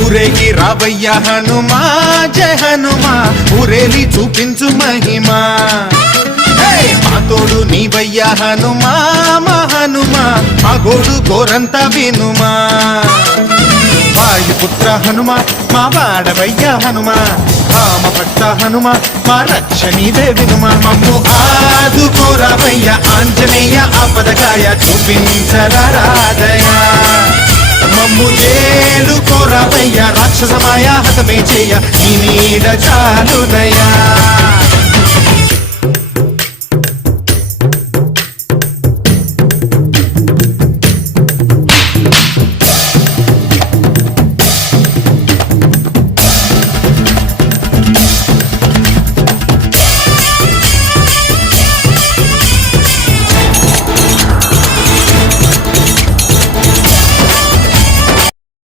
ఊరేగి రావయ్య హనుమా జయ హనుమా ఊరేలి చూపించు మహిమా మా తోడు నీవయ్య హనుమా మా హనుమా మా గోడు గోరంత వినుమా వాయుపుత్ర హనుమా మా వాడవయ్య హనుమా రామ భక్త హనుమా మా రక్షణీదే వినుమా మమ్ము ఆదుకోరావయ్య ఆంజనేయ ఆపదకాయ చూపించరాదయా మమ్ము ఏలు కోరావయ్య రాక్షసమాయ హతమే చేయ నీ నీడ చాలునయా